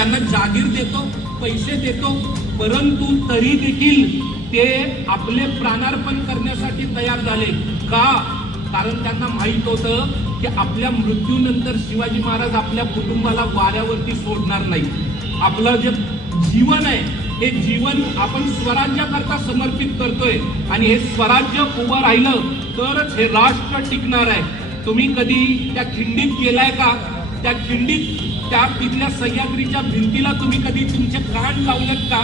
त्यांना जागीर देतो, पैसे देतो, परंतु तरी देखील ते आपले प्राणार्पण करण्यासाठी तयार झाले का? कारण त्यांना माहित होतं की आपल्या मृत्यूनंतर शिवाजी महाराज आपल्या कुटुंबाला वाऱ्यावरती सोडणार नाही. आपलं जे जीवन आहे हे जीवन आपण स्वराज्याकरता समर्पित करतोय आणि हे स्वराज्य उभं राहिलं तरच हे राष्ट्र टिकणार आहे. तुम्ही कधी त्या खिंडीत गेलाय का? त्या खिंडीत त्या तिथल्या सह्याद्रीच्या भिंतीला तुम्ही कधी तुमचे कान लावलेत का?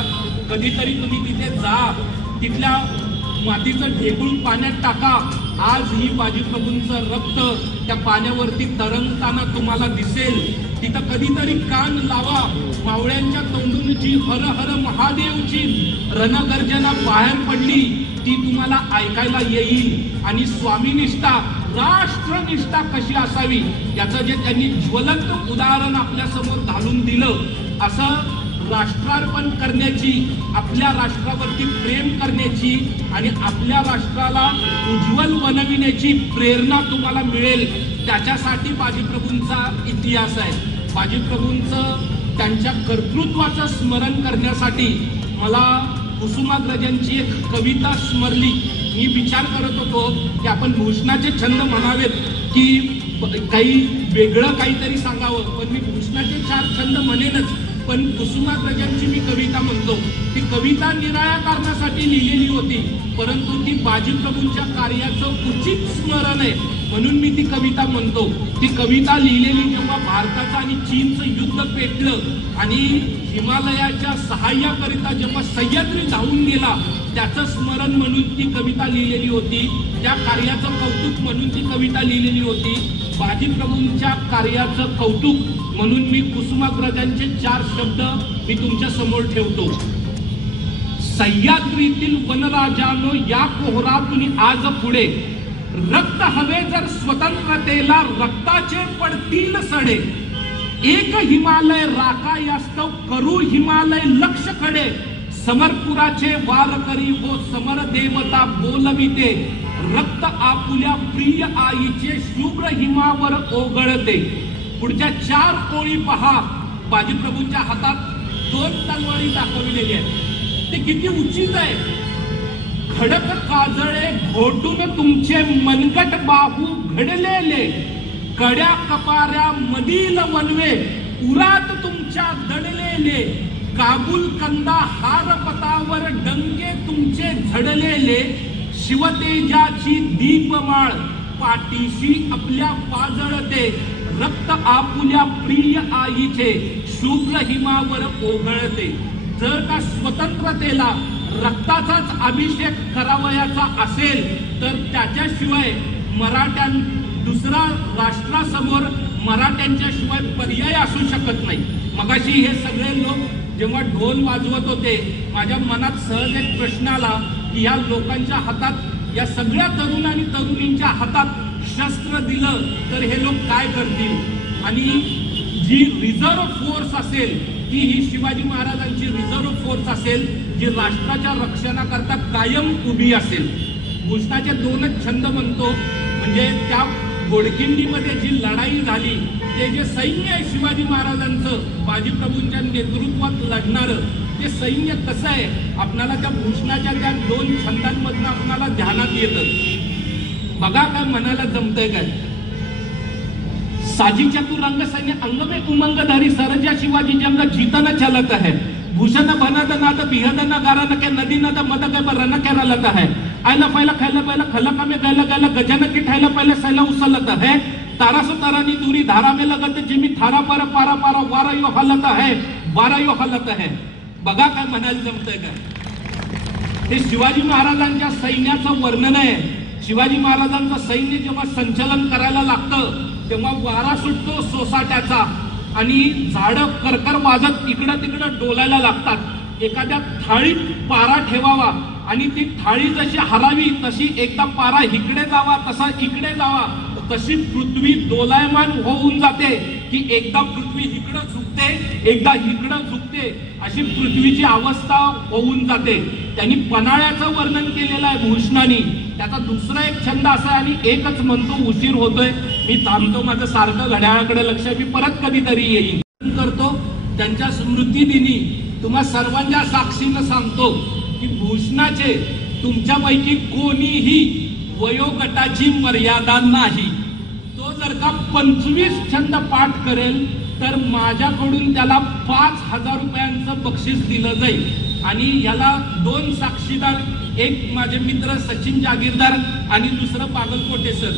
कधीतरी तुम्ही तिथे जा, तिथल्या मातीचं ढेकूळ पाण्यात टाका. आज ही बाजीप्रभूंचं रक्त त्या पाण्यावरती तरंगताना तुम्हाला दिसेल. तिथं कधीतरी कान लावा. मावळ्यांच्या तोंडून जी हर हर महादेवची रणगर्जना बाहेर पडली ती तुम्हाला ऐकायला येईल. आणि स्वामीनिष्ठा, राष्ट्रनिष्ठा कशी असावी याचं जे त्यांनी ज्वलंत उदाहरण आपल्या समोर घालून दिलं, असं राष्ट्रार्पण करण्याची, आपल्या राष्ट्रावरती प्रेम करण्याची आणि आपल्या राष्ट्राला उज्ज्वल बनविण्याची प्रेरणा तुम्हाला मिळेल. त्याच्यासाठी बाजीप्रभूंचा इतिहास आहे. बाजीप्रभूंचं त्यांच्या कर्तृत्वाचं स्मरण करण्यासाठी मला कुसुमाग्रजांची एक कविता स्मरली. मी विचार करत होतो की आपण भूषणाचे छंद म्हणावेत की काही वेगळं काहीतरी सांगावं, पण मी भूषणाचे 4 छंद म्हणेनच, पण कुसुमाग्रजांची मी कविता म्हणतो. ती कविता निराळ्या कारणासाठी लिहिलेली होती, परंतु ती बाजीप्रभूंच्या कार्याचं उचित स्मरण आहे म्हणून मी ती कविता म्हणतो. ती कविता लिहिलेली जेव्हा भारताचं आणि चीनचं युद्ध पेटलं आणि हिमालयाच्या सहाय्याकरिता जेव्हा सह्याद्री धावून गेला त्याचं स्मरण म्हणून ती कविता लिहिलेली होती. त्या कार्याचं कौतुक म्हणून ती कविता लिहिलेली होती. बाजीप्रभूंच्या कार्याचं कौतुक म्हणून मी कुसुमाग्रजांचे 4 शब्द मी तुमच्या समोर ठेवतो. सह्याद्रीतील वनराजानो या कोहरातून आज पुढे रक्त हवे जर स्वतंत्रतेला रक्ताचे पडतील सडे. एक हिमालय राखा यास्तव करू हिमालय लक्ष खडे. समरपुराचे वार करी हो समर देवता बोलविते. रक्त आपुल्या प्रिय आईचे शुभ्र हिमावर ओघळते. पुढच्या 4 ओळी पहा. बाजीप्रभूंच्या हातात 2 तलवारी दाखवलेली आहेत. ते किती उचित आहे. खडक काजळे घोटून तुमचे मनगट बाहू घडलेले. कड्या कपाऱ्या मधील वनवे उरात तुमच्या दडलेले. काबूल कंदा हार पतावर डंके तुमचे झडलेले. शिवतेजाची दीपमाळ पाठीशी आपल्या पाजळते. रक्त आपुल्या प्रिय आईचे शुभ्र हिमावर ओघळते. जर का स्वतंत्रतेला रक्ताचाच अभिषेक करावयाचा असेल तर त्याच्याशिवाय दुसरा राष्ट्रासमोर मराठ्यांच्या शिवाय पर्याय असू शकत नाही. मगाशी हे सगळे लोक जेव्हा ढोल वाजवत होते माझ्या मनात सहज एक प्रश्न आला की या लोकांच्या हातात, या सगळ्या तरुण आणि तरुणींच्या हातात शस्त्र दिलं तर हे लोक काय करतील. आणि जी रिझर्व्ह फोर्स असेल ती ही शिवाजी महाराजांची रिझर्व्ह फोर्स असेल जी राष्ट्राच्या रक्षणाकरता कायम उभी असेल. भूषणाचे 2च छंद म्हणतो. म्हणजे त्या घोडखिंडीमध्ये जी लढाई झाली ते जे सैन्य आहे शिवाजी महाराजांचं बाजीप्रभूंच्या नेतृत्वात लढणारं ते सैन्य कसं आहे आपल्याला त्या भूषणाच्या त्या 2 छंदांमधून आपल्याला ध्यानात येतं. बघा काय म्हणायला जमतंय काय. साजी चतुरंग सैन्य अंग में उमंगधारी सरजा शिवाजी जंग जीतन चलत है. भूषण बनद नाद बिहद नगारन के नदी नद मद के रन के रलत है. आयला पहिला खायला पहिला खलका में गैला गैला गजन की ठायला पहले सैला उसलत है. तारासो तारानी दूरी धारा में लगत जिमी थारा पर पारा पारा वारा यो हलत है. वारा यो हलत है. बघा काय म्हणायला जमतंय काय. हे शिवाजी महाराजांच्या सैन्याचं वर्णन आहे. शिवाजी महाराजांचं सैन्य जेव्हा संचलन करायला लागतं तेव्हा वारा सुटतो सोसाट्याचा आणि झाडं करकर वाजत इकडं तिकडं डोलायला लागतात. एखाद्या थाळीत पारा ठेवावा आणि ती थाळी जशी हलावी तशी एकदा पारा इकडे जावा तसा इकडे जावा तशी पृथ्वी दोलायमान होऊन जाते की एकदा पृथ्वी इकडं झुकते एकदा इकडं झुकते अशी पृथ्वीची अवस्था होऊन जाते. त्यांनी पन्हाळ्याचं वर्णन केलेलं आहे भूषणाने. त्याचा दुसरा एक छंद असा आहे आणि एकच म्हणतो उशीर होतोय मी थांबतो. माझं सारखं घड्याळाकडे लक्ष मी परत कधीतरी येईल करतो. त्यांच्या स्मृतिदिनी तुम्हा सर्वांच्या साक्षीनं सांगतो की भूषणाचे तुमच्यापैकी कोणीही वयोगटाची मर्यादा नाही. तो जर का 25 छंद पाठ करेल तर माझ्याकडून त्याला 5,000 रुपयांचं बक्षीस दिलं जाईल. आणि याला 2 साक्षीदार, एक माझे मित्र सचिन जागीरदार आणि दुसरं बागलकोटे सर,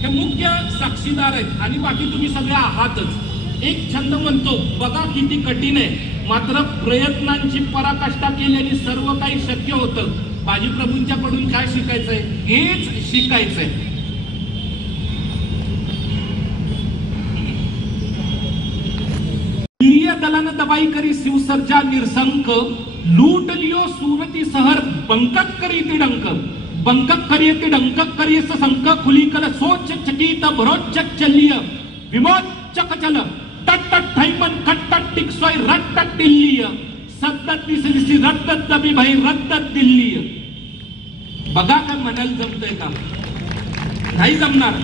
हे मुख्य साक्षीदार आहेत. आणि बाकी तुम्ही सगळे आहातच. एक छंद म्हणतो, बघा किती कठीण आहे, मात्र प्रयत्नांची पराकाष्ठा केल्याने सर्व काही शक्य होतं. बाजीप्रभूंच्या कडून काय शिकायचंय? हेच शिकायचंय. दलानं दबाई करी शिवसर्जा निरसंक, लूट लियो सूरती सहर बंकक करी तिडंक, बंकक करिये तिडंक करिये संक, खुली कल सोच चकित भरोचक चलिय, विमोचक चल टट ठैमन खट्ट टिकसोय रट्ट दिल्लीय, सद्दत दिसली रद्दत दबी भाई रद्दत दिल्लीय. बघा काय म्हणायला जमतंय का? नाही जमणार.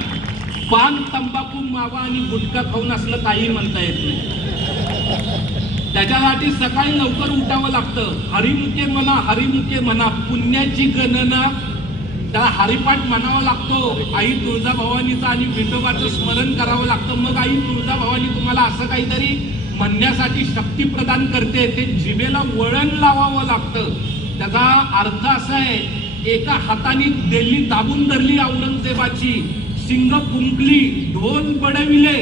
पान, तंबाखू, मावा आणि गुटखा खाऊन असलं काही म्हणता येत नाही. त्याच्यासाठी सकाळी लवकर उठावं लागतं. हरिमुखे म्हणा, हरिमुखे म्हणा, पुण्याची गणना, त्याला हरिपाठ म्हणावा लागतो. आई तुळजाभवानीचं आणि विठोबाचं स्मरण करावं लागतं. मग आई तुळजाभवानी तुम्हाला असं काहीतरी म्हणण्यासाठी शक्ती प्रदान करते. ते जिभेला वळण लावावं लागतं. त्याचा अर्थ असा आहे, एका हाताने दिल्ली दाबून धरली औरंगजेबाची, सिंग फुंकली, ढोल बडविले,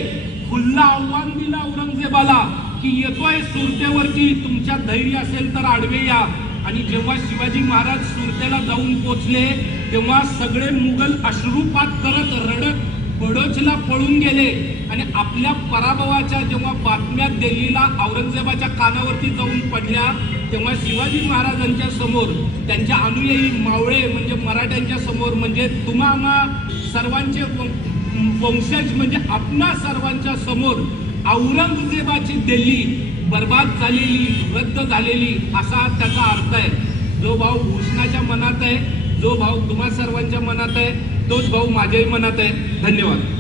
खुल्ला आव्हान दिलं औरंगजेबाला की येतोय सुरतेवरती, तुमच्या धैर्य असेल तर आडवे या. आणि जेव्हा शिवाजी महाराज सुरतेला जाऊन पोचले तेव्हा सगळे मुघल अश्रुपात करत रडत बडोचला पळून गेले. आणि आपल्या पराभवाच्या जेव्हा बातम्या दिल्लीला औरंगजेबाच्या कानावरती जाऊन पडल्या तेव्हा शिवाजी महाराजांच्या समोर त्यांच्या अनुयायी मावळे म्हणजे मराठ्यांच्या समोर, म्हणजे तुम्हा सर्वांचे वंशज म्हणजे आपणा सर्वांच्या समोर औरंगजेबाची दिल्ली बर्बाद झालेली, रद्द झालेली असा त्याचा अर्थ आहे. जो भाव भूषणाच्या मनात आहे, जो भाव तुम्हा सर्वांच्या मनात आहे, तोच भाव माझ्याही मनात आहे. धन्यवाद.